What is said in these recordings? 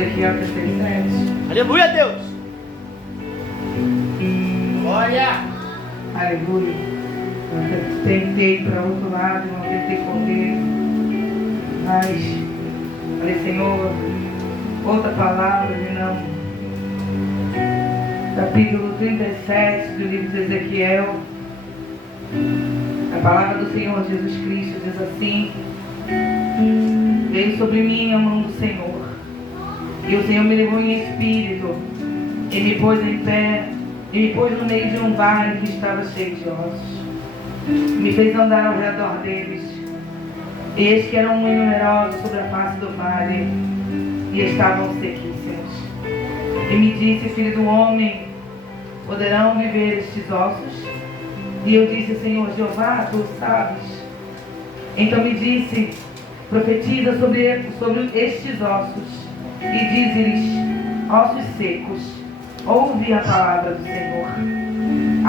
Ezequiel 37. Aleluia, Deus. Glória. Aleluia. Eu tentei para outro lado, não tentei correr. Mas falei, Senhor, outra palavra e não. Capítulo 37 do livro de Ezequiel. A palavra do Senhor Jesus Cristo diz assim: veio sobre mim a mão do Senhor, e o Senhor me levou em espírito, e me pôs em pé, e me pôs no meio de um vale que estava cheio de ossos. Me fez andar ao redor deles, e eis que eram muito numerosos sobre a face do vale, e estavam sequíssimos. E me disse, filho do homem, poderão viver estes ossos? E eu disse, Senhor Jeová, tu sabes. Então me disse, profetiza sobre estes ossos, e dize-lhes, ossos secos, ouve a palavra do Senhor.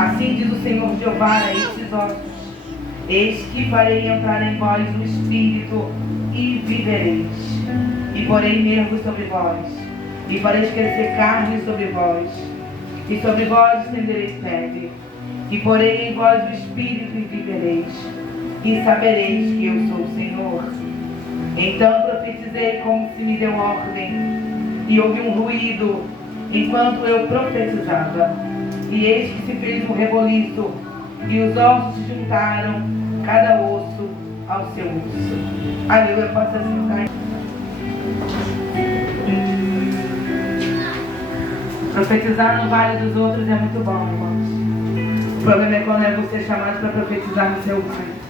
Assim diz o Senhor Jeová a estes ossos: eis que farei entrar em vós o Espírito, e vivereis. E porei nervos sobre vós, e farei crescer carne sobre vós, e sobre vós estenderei pele. E porei em vós o Espírito, e vivereis. E sabereis que eu sou o Senhor. Então profetizei como se me deu ordem, e houve um ruído enquanto eu profetizava. E eis que se fez um reboliço, e os ossos se juntaram, cada osso ao seu osso. Aleluia, pode sentar. Profetizar no vale dos outros é muito bom, irmãos. O problema é quando é você chamado para profetizar no seu vale.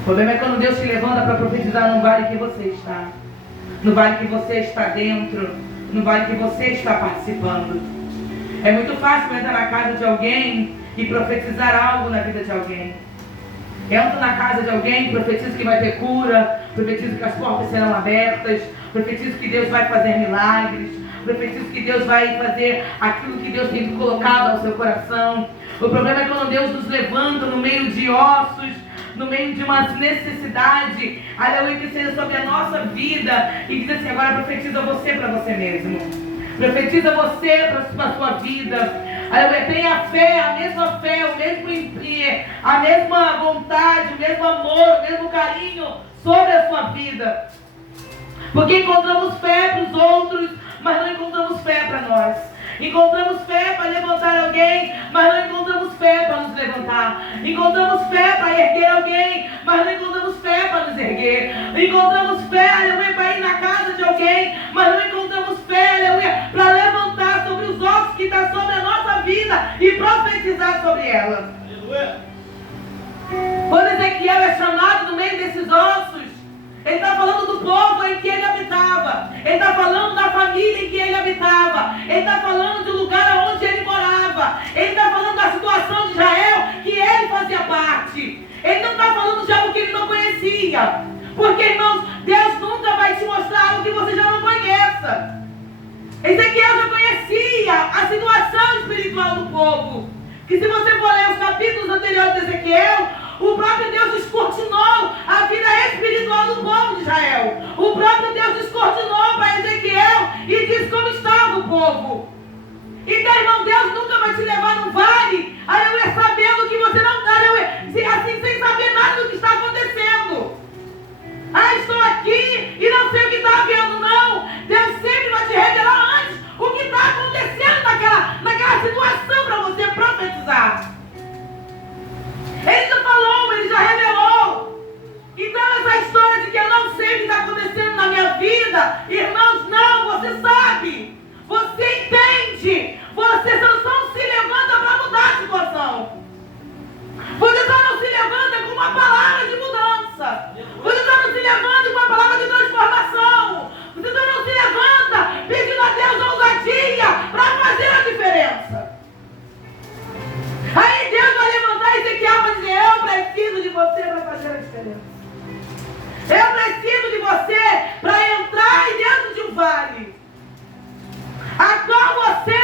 O problema é quando Deus te levanta para profetizar no vale que você está. No vale que você está dentro. No vale que você está participando. É muito fácil entrar na casa de alguém e profetizar algo na vida de alguém. Entra na casa de alguém, profetiza que vai ter cura, profetiza que as portas serão abertas, profetiza que Deus vai fazer milagres, profetiza que Deus vai fazer aquilo que Deus tem colocado ao seu coração. O problema é quando Deus nos levanta no meio de ossos, no meio de uma necessidade, aleluia, que seja sobre a nossa vida, e diz assim: agora profetiza você para você mesmo. Profetiza você para a sua vida. Aleluia, tenha fé, a mesma fé, o mesmo a mesma vontade, o mesmo amor, o mesmo carinho sobre a sua vida. Porque encontramos fé para os outros, mas não encontramos fé para nós. Encontramos fé para levantar alguém, mas não encontramos fé para nos levantar. Encontramos fé para erguer alguém, mas não encontramos fé para nos erguer. Encontramos fé, aleluia, para ir na casa de alguém, mas não encontramos fé, aleluia, para levantar sobre os ossos que estão sobre a nossa vida e profetizar sobre ela. Aleluia. Quando Ezequiel é chamado no meio desses ossos, ele está falando do povo em que ele habitava. Ele está falando da família em que ele habitava. Ele está falando do lugar onde ele morava. Ele está falando da situação de Israel que ele fazia parte. Ele não está falando de algo que ele não conhecia. Porque, irmãos, Deus nunca vai te mostrar algo que você já não conheça. Ezequiel já conhecia a situação espiritual do povo. Que se você for ler os capítulos anteriores de Ezequiel, o próprio Deus descortinou a vida espiritual do povo de Israel. O próprio Deus descortinou para Ezequiel e disse como estava o povo. Então, irmão, Deus nunca vai te levar num vale, aleluia, sabendo que você não está, aleluia, assim, sem saber nada do que está acontecendo. Ah, estou aqui e não sei o que está havendo. Não, Deus sempre vai te revelar antes o que está acontecendo naquela situação para você profetizar. Ele já falou, ele já revelou. Então essa história de que eu não sei o que está acontecendo na minha vida, irmãos, não, você sabe. Você entende. Você só não se levanta para mudar a situação. Você só não se levanta com uma palavra de mudança. Você só não se levanta com uma palavra de transformação. Você só não se levanta pedindo a Deus ousadia para fazer a diferença. Aí Deus vai levantar Ezequiel e vai dizer: eu preciso de você para fazer a diferença. Eu preciso de você para entrar aí dentro de um vale, a qual você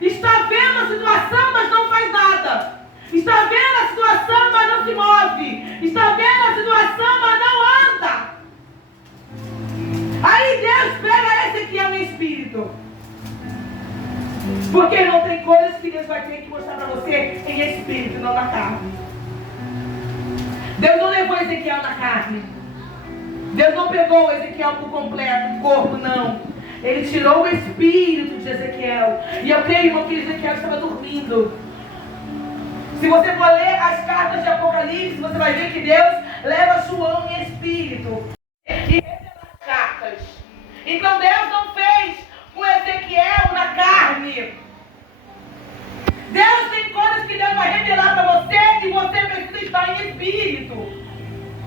está vendo a situação, mas não faz nada. Está vendo a situação, mas não se move. Está vendo a situação, mas não anda. Aí Deus pega Ezequiel em espírito. Porque não tem coisas que Deus vai ter que mostrar para você em espírito, não na carne. Deus não levou Ezequiel na carne. Deus não pegou Ezequiel por completo, o corpo, não. Ele tirou o espírito de Ezequiel. E eu creio, irmão, que Ezequiel estava dormindo. Se você for ler as cartas de Apocalipse, você vai ver que Deus leva João em espírito e revela as cartas. Então Deus não fez com Ezequiel na carne. Deus tem coisas que Deus vai revelar para você e você precisa estar em espírito.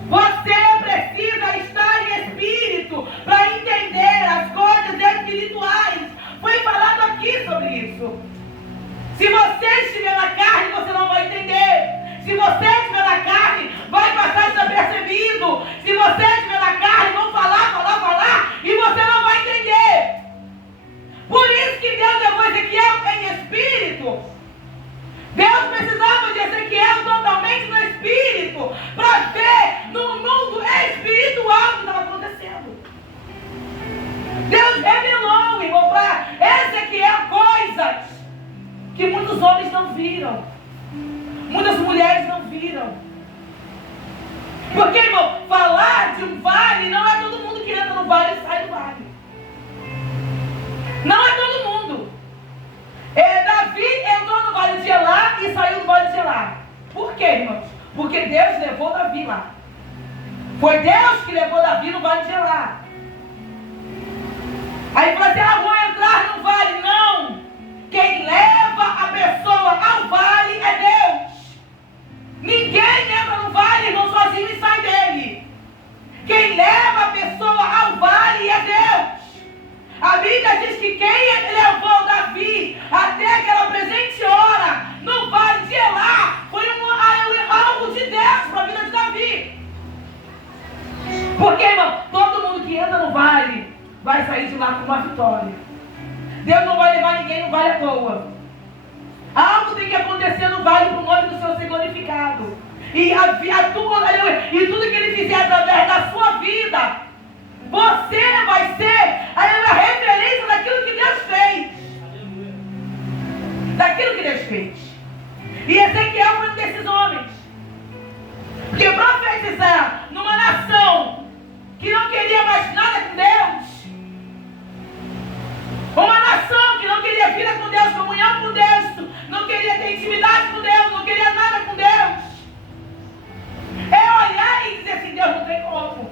Você precisa estar em espírito para entender as coisas espirituais. Foi falado aqui sobre isso. Se você estiver na carne, você não vai entender. Se você estiver na carne, vai passar desapercebido. Se você estiver na carne, vão falar, e você não vai entender. Por isso que Deus levou Ezequiel em espírito. Deus precisava de Ezequiel totalmente no espírito, para ver no mundo espiritual o que estava acontecendo. Deus revelou, irmão, para Ezequiel coisas que muitos homens não viram, muitas mulheres não viram. Porque, irmão, falar de um vale, não é todo mundo que entra no vale e sai do vale. Não é todo mundo. Davi entrou no vale de Elá e saiu do vale de Elá. Por quê, irmãos? Porque Deus levou Davi lá. Foi Deus que levou Davi no vale de Elá. Aí fala assim, vou entrar no vale. Não. Quem leva a pessoa ao vale é Deus. Ninguém entra no vale, irmão, sozinho e sai dele. Quem leva a pessoa ao vale é Deus. A Bíblia diz que quem levou Davi até aquela presente hora no vale de Elá foi algo de Deus para a vida de Davi. Porque, irmão, todo mundo que entra no vale vai sair de lá com uma vitória. Deus não vai levar ninguém no vale à toa. Algo tem que acontecer no vale para o nome do Senhor ser glorificado. E tudo que Ele fizer através da sua vida, você vai ser a referência daquilo que Deus fez. Daquilo que Deus fez. E Ezequiel foi um desses homens. Porque profetizar numa nação que não queria mais nada com Deus, uma nação que não queria vida com Deus, comunhão com Deus, não queria ter intimidade com Deus, não queria nada com Deus, é olhar e dizer assim, Deus, não tem como.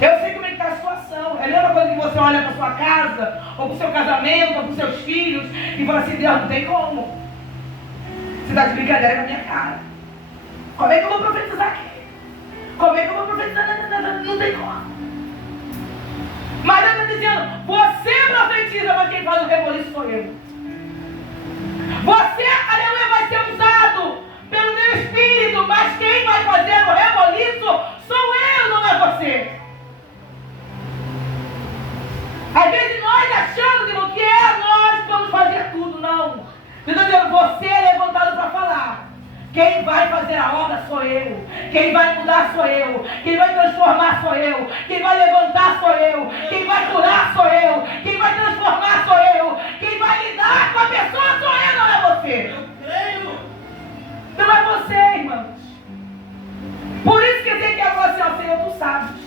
Eu sei como é que está a situação. É a mesma coisa que você olha para sua casa, ou para o seu casamento, ou para os seus filhos, e fala assim, Deus, não tem como. Você está de brincadeira com a minha cara. Como é que eu vou profetizar aqui? Como é que eu vou profetizar? Não tem como. Mas Deus está dizendo, você profetiza, mas quem faz o reboliço sou eu. Você, aleluia, vai ser usado pelo meu espírito, mas quem vai fazer o reboliço sou eu, não é você. Às vezes nós achamos, irmão, que nós vamos fazer tudo, não. Entendeu? Você é levantado para falar. Quem vai fazer a obra sou eu. Quem vai mudar sou eu. Quem vai transformar sou eu. Quem vai levantar sou eu. Quem vai curar sou eu. Quem vai transformar sou eu. Quem vai lidar com a pessoa sou eu, não é você. Eu creio. Não é você, irmãos. Por isso que Ezequiel falou assim, ó, Senhor, tu sabes.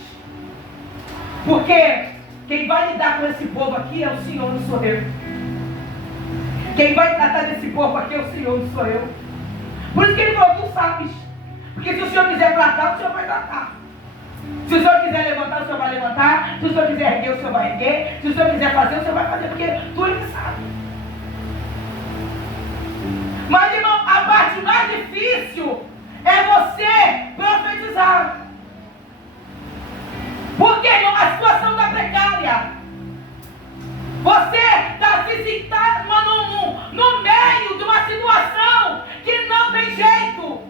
Porque quem vai lidar com esse povo aqui é o Senhor, não sou eu. Quem vai tratar desse povo aqui é o Senhor, não sou eu. Por isso que ele falou, tu sabes. Porque se o Senhor quiser tratar, o Senhor vai tratar. Se o Senhor quiser levantar, o Senhor vai levantar. Se o Senhor quiser erguer, o Senhor vai erguer. Se o Senhor quiser fazer, o Senhor vai fazer. Porque tu é que sabe. Mas, irmão, a parte mais difícil é você profetizar. Porque, irmão, a situação está precária. Você está se sentando no meio de uma situação que não tem jeito.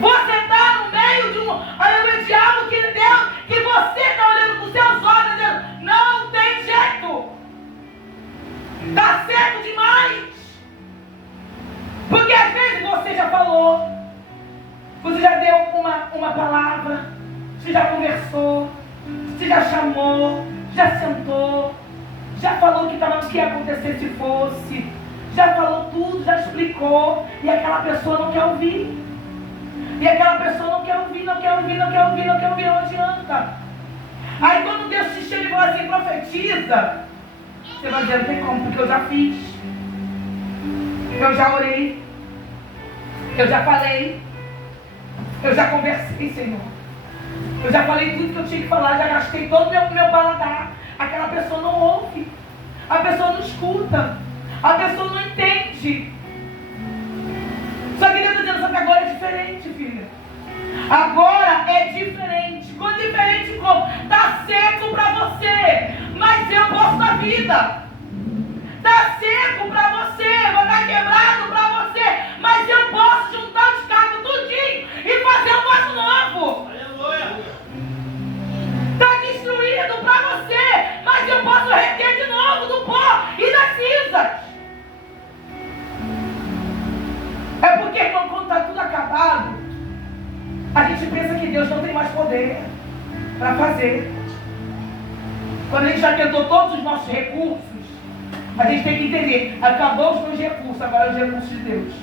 Você está no meio de algo que Deus, que você está olhando com seus olhos e dizendo, não tem jeito. Está cedo demais. Porque às vezes você já falou, você já deu uma palavra, você já conversou, você já chamou, já sentou, já falou que ia acontecer se fosse, já falou tudo, já explicou, e aquela pessoa não quer ouvir. E aquela pessoa não quer ouvir, não adianta. Aí quando Deus te chega e fala assim, profetiza, você vai dizer, não tem como, porque eu já fiz. Eu já orei. Eu já falei. Eu já conversei, Senhor. Eu já falei tudo que eu tinha que falar, já gastei todo o meu paladar. Aquela pessoa não ouve. A pessoa não escuta. A pessoa não entende. Só que Deus está dizendo, só que agora é diferente, filha. Agora é diferente. Quando diferente como? Está seco para você, mas eu posso dar vida. Está seco para você, vai estar quebrado para você, mas eu posso juntar os cacos tudinho e fazer um vaso novo. Aleluia. Está destruído para você, mas eu posso reter de novo do pó e das cinzas. É porque, irmão, quando está tudo acabado, a gente pensa que Deus não tem mais poder para fazer. Quando a gente já tentou todos os nossos recursos, a gente tem que entender, acabou os meus recursos, agora os recursos de Deus.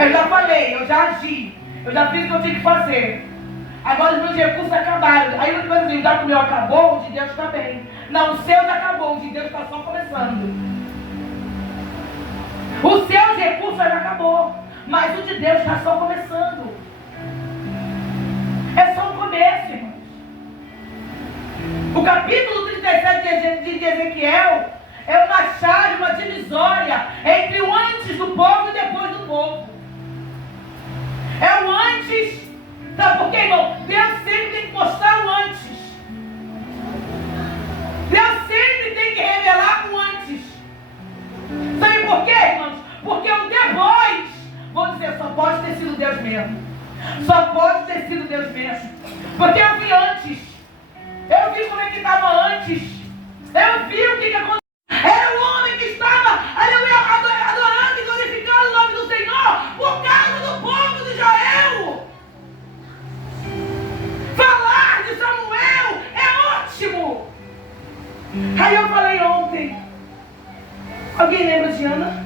Eu já falei, eu já agi, eu já fiz o que eu tinha que fazer. Agora os meus recursos acabaram. Aí você vai dizer, já que o meu acabou, o de Deus está bem. Não, o seu já acabou, o de Deus está só começando. Os seus recursos já acabou, mas o de Deus está só começando. É só o começo, irmãos. O capítulo 37 de Ezequiel é uma chave, uma divisória entre o antes do povo e depois do povo. É o antes. Sabe por quê, irmão? Deus sempre tem que mostrar o antes. Deus sempre tem que revelar o antes. Sabe por quê, irmãos? Porque o depois, vou dizer, só pode ter sido Deus mesmo. Só pode ter sido Deus mesmo. Porque eu vi antes. Eu vi como é que estava antes. Eu vi o que aconteceu. Era o homem que estava, aleluia, adorando e glorificando o nome do Senhor por causa do povo de Israel. Falar de Samuel é ótimo. Aí eu falei ontem. Alguém lembra de Ana?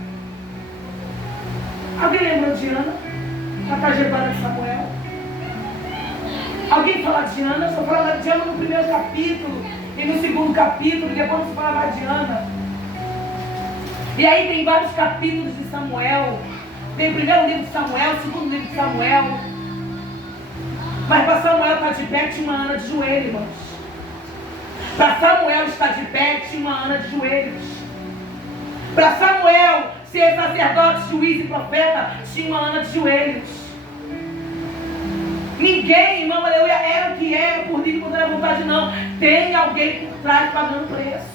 Alguém lembra de Ana? A trajetória de Samuel? Alguém fala de Ana? Eu só falava de Ana no primeiro capítulo e no segundo capítulo, e depois se falava de Ana. E aí tem vários capítulos de Samuel. Tem o primeiro livro de Samuel, o segundo livro de Samuel. Mas para Samuel estar de pé tinha uma Ana de joelhos, irmãos. Para Samuel estar de pé tinha uma Ana de joelhos. Para Samuel ser sacerdote, juiz e profeta, tinha uma Ana de joelhos. Ninguém, irmão, aleluia, era o que era por livre contra a vontade, não. Tem alguém por trás pagando preço.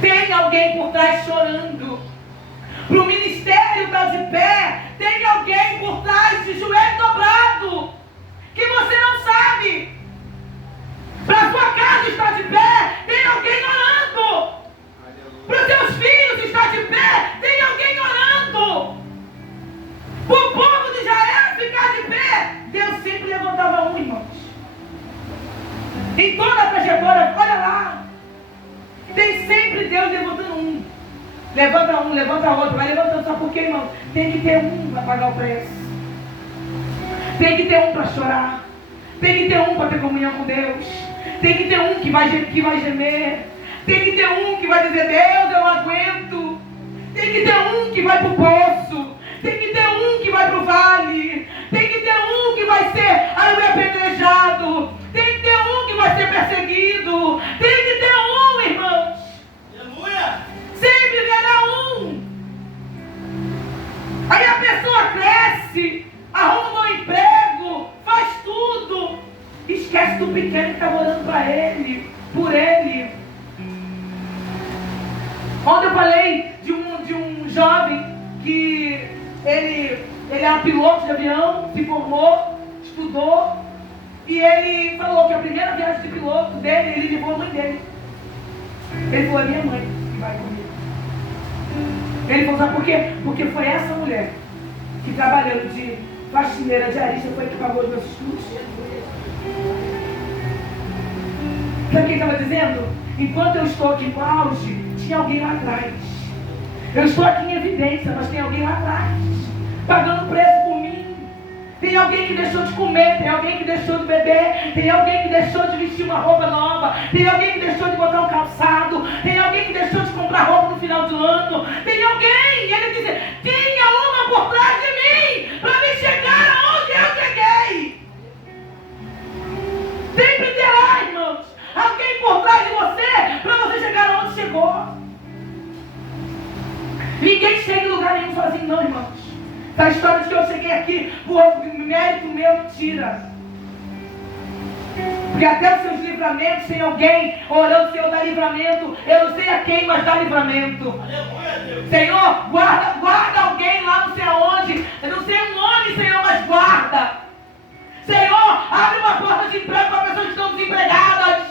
Tem alguém por trás chorando. Para o ministério estar de pé, tem alguém por trás de joelho dobrado, que você não sabe. Para a sua casa estar de pé, tem alguém orando. Para os seus filhos estar de pé, tem alguém orando. Para o povo de Israel ficar de pé, Deus sempre levantava um, irmãos. Em toda a trajetória, olha lá. Tem sempre Deus levantando um. Levanta um, levanta outro, vai levantando. Sabe por quê, irmão? Tem que ter um para pagar o preço. Tem que ter um para chorar. Tem que ter um para ter comunhão com Deus. Tem que ter um que vai gemer. Tem que ter um que vai dizer, Deus, eu não aguento. Tem que ter um que vai para o poço. Tem que ter um que vai para o vale. Tem que ter um que vai ser apedrejado. Tem que ter um que vai ser perseguido. Tem que ter um, irmãos. Aleluia. Sempre terá um. Aí a pessoa cresce, arruma um emprego, faz tudo. Esquece do pequeno que estava orando para ele, por ele. Ontem eu falei de um jovem que ele era piloto de avião, se formou, estudou, e ele falou que a primeira viagem de piloto dele, ele levou a mãe dele. Ele falou, é minha mãe que vai comigo. Ele falou, sabe por quê? Porque foi essa mulher que trabalhando de faxineira, diarista, foi que pagou os meus estudos. Sabe o que ele estava dizendo? Enquanto eu estou aqui no auge, tinha alguém lá atrás. Eu estou aqui em evidência, mas tem alguém lá atrás, pagando preço por mim. Tem alguém que deixou de comer, tem alguém que deixou de beber, tem alguém que deixou de vestir uma roupa nova, tem alguém que deixou de botar um calçado, tem alguém que deixou de comprar roupa no final do ano, tem alguém, e ele diz, tinha uma por trás de mim, para me chegar aonde eu cheguei. Sempre terá, irmãos, alguém por trás de você, para você chegar aonde chegou. Ninguém chega em lugar nenhum sozinho, não, irmãos. A história de que eu cheguei aqui, por mérito meu, mentira. Porque até os seus livramentos, tem alguém orando, Senhor, dá livramento. Eu não sei a quem, mas dá livramento. Senhor, guarda alguém lá não sei aonde. Eu não sei o nome, Senhor, mas guarda. Senhor, abre uma porta de emprego para pessoas que estão desempregadas.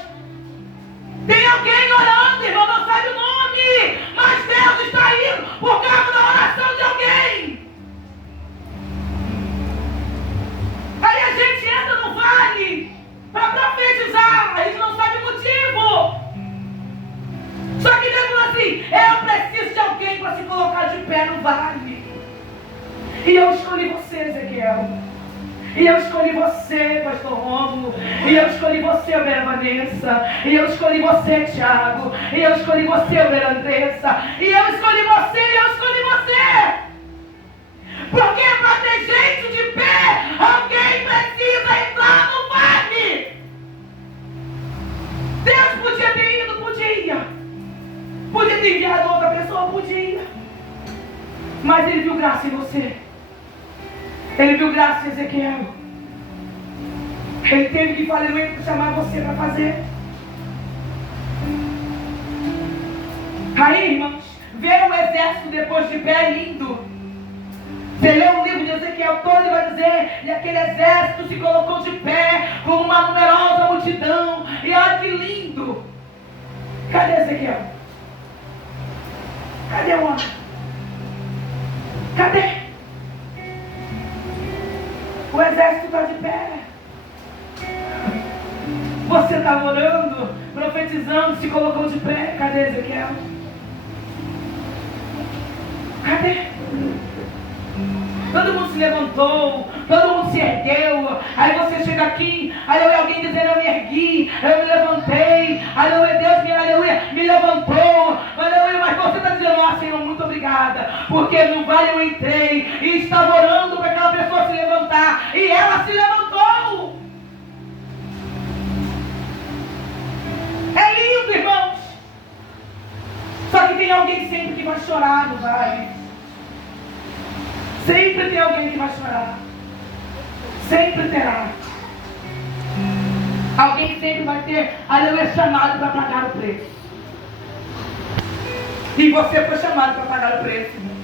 Tem alguém orando, irmão, não sabe o nome, mas Deus está aí por causa da oração de alguém. Aí a gente entra no vale para profetizar, a gente não sabe o motivo. Só que Deus falou assim, eu preciso de alguém para se colocar de pé no vale. E eu escolhi você, Ezequiel. E eu escolhi você, pastor Rômulo. E eu escolhi você, Vera Vanessa. E eu escolhi você, Thiago. E eu escolhi você, Vera Andressa. E eu escolhi você, e eu escolhi você. Porque para ter gente de pé, alguém precisa entrar no vale. Deus podia ter ido, podia. Podia ter enviado outra pessoa, podia. Mas Ele viu graça em você. Ele viu graça em Ezequiel. Ele teve que falar para chamar você para fazer. Aí, irmãos, ver um exército depois de pé é lindo. Você lê o livro de Ezequiel todo e vai dizer, e aquele exército se colocou de pé com uma numerosa multidão. E olha que lindo. Cadê Ezequiel? Cadê o homem? Cadê? O exército está de pé. Você estava orando, profetizando, se colocou de pé. Cadê Ezequiel? Cadê? Todo mundo se levantou, todo mundo se ergueu. Aí você chega aqui, aleluia, alguém dizendo, eu me ergui, eu me levantei, aleluia, Deus me, aleluia, me levantou, aleluia, mas você está dizendo, ó Senhor, muito obrigada, porque no vale eu entrei e estava orando para aquela pessoa se levantar, e ela se levantou. É lindo, irmãos. Só que tem alguém sempre que vai chorar no vale. Sempre tem alguém que vai chorar. Sempre terá. Alguém que sempre vai ter, aleluia, chamado para pagar o preço. E você foi chamado para pagar o preço, irmão.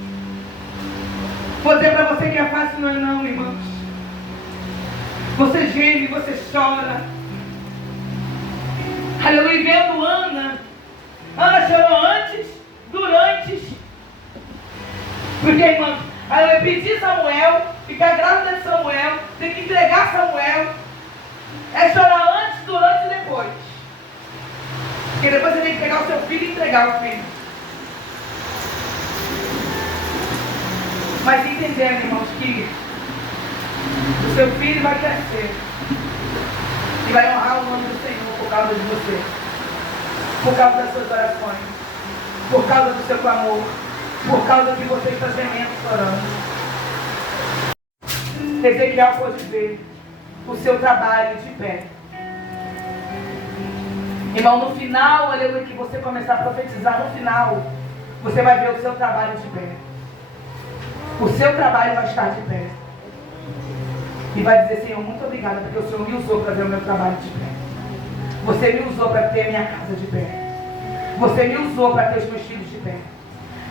Vou dizer para você que é fácil, não é não, irmãos. Você geme, você chora. Aleluia, vendo Ana. Ana chorou antes, durante. Porque, irmãos, ela pedir Samuel, ficar grávida de Samuel, ter que entregar Samuel. É chorar antes, durante e depois. Porque depois você tem que pegar o seu filho e entregar o filho. Mas entendendo, irmãos, que o seu filho vai crescer e vai honrar o nome do Senhor por causa de você, por causa das suas orações, por causa do seu clamor, por causa que você está gemendo, chorando. Ezequiel pode ver o seu trabalho de pé. Irmão, no final, aleluia, que você começar a profetizar, no final, você vai ver o seu trabalho de pé. O seu trabalho vai estar de pé. E vai dizer, Senhor, muito obrigada, porque o Senhor me usou para ver o meu trabalho de pé. Você me usou para ter a minha casa de pé. Você me usou para ter os meus filhos de pé.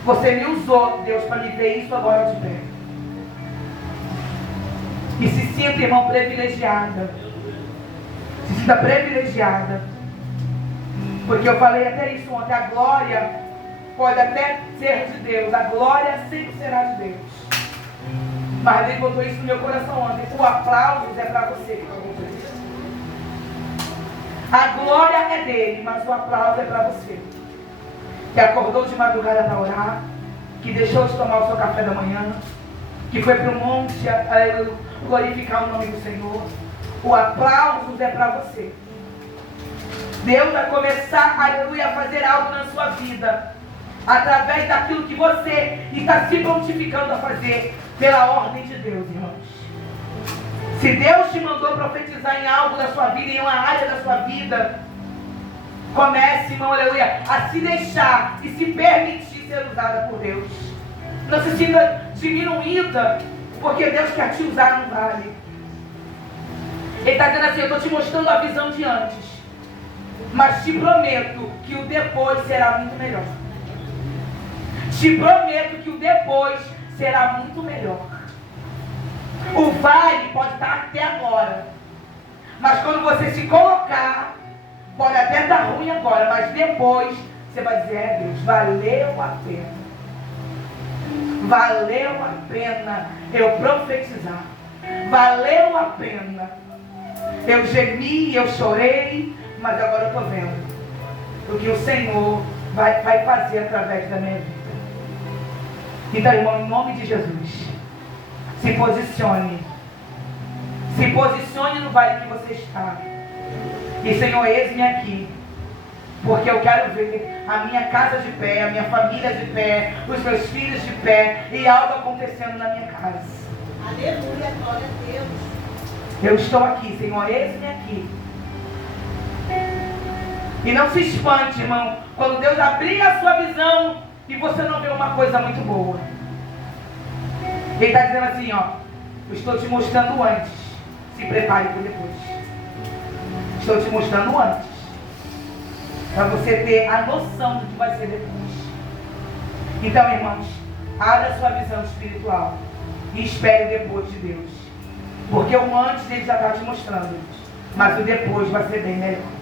Você me usou, Deus, para me ver isso agora de pé. E se sinta, irmão, privilegiada. Se sinta privilegiada. Porque eu falei até isso ontem, a glória pode até ser de Deus, a glória sempre será de Deus. Mas Deus botou isso no meu coração ontem. O aplauso é para você que não isso. A glória é dele, mas o aplauso é para você. Que acordou de madrugada para orar, que deixou de tomar o seu café da manhã, que foi para o monte glorificar o nome do Senhor. O aplauso é para você. Deus vai começar, aleluia, a fazer algo na sua vida, através daquilo que você está se prontificando a fazer, pela ordem de Deus, irmãos. Se Deus te mandou profetizar em algo da sua vida, em uma área da sua vida, comece, irmão, aleluia, a se deixar e se permitir ser usada por Deus. Não se sinta diminuída, porque Deus quer te usar no vale. Ele está dizendo assim: eu estou te mostrando a visão de antes, mas te prometo que o depois será muito melhor. Te prometo que o depois será muito melhor. O vale pode estar até agora, mas quando você se colocar, pode até estar ruim agora, mas depois você vai dizer: Deus, valeu a pena. Valeu a pena eu profetizar. Valeu a pena. Eu gemi, eu chorei, mas agora eu estou vendo o que o Senhor vai fazer através da minha vida. Então, irmão, em nome de Jesus, se posicione. Se posicione no vale que você está. E, Senhor, eis-me aqui, porque eu quero ver a minha casa de pé, a minha família de pé, os meus filhos de pé, e algo acontecendo na minha casa. Aleluia, glória a Deus. Eu estou aqui, Senhor, eis-me aqui. E não se espante, irmão, quando Deus abrir a sua visão e você não vê uma coisa muito boa. Ele está dizendo assim, ó: eu estou te mostrando antes, se prepare para depois. Estou te mostrando antes, para você ter a noção do que vai ser depois. Então, irmãos, abra a sua visão espiritual e espere o depois de Deus. Porque o antes ele já está te mostrando, mas o depois vai ser bem melhor.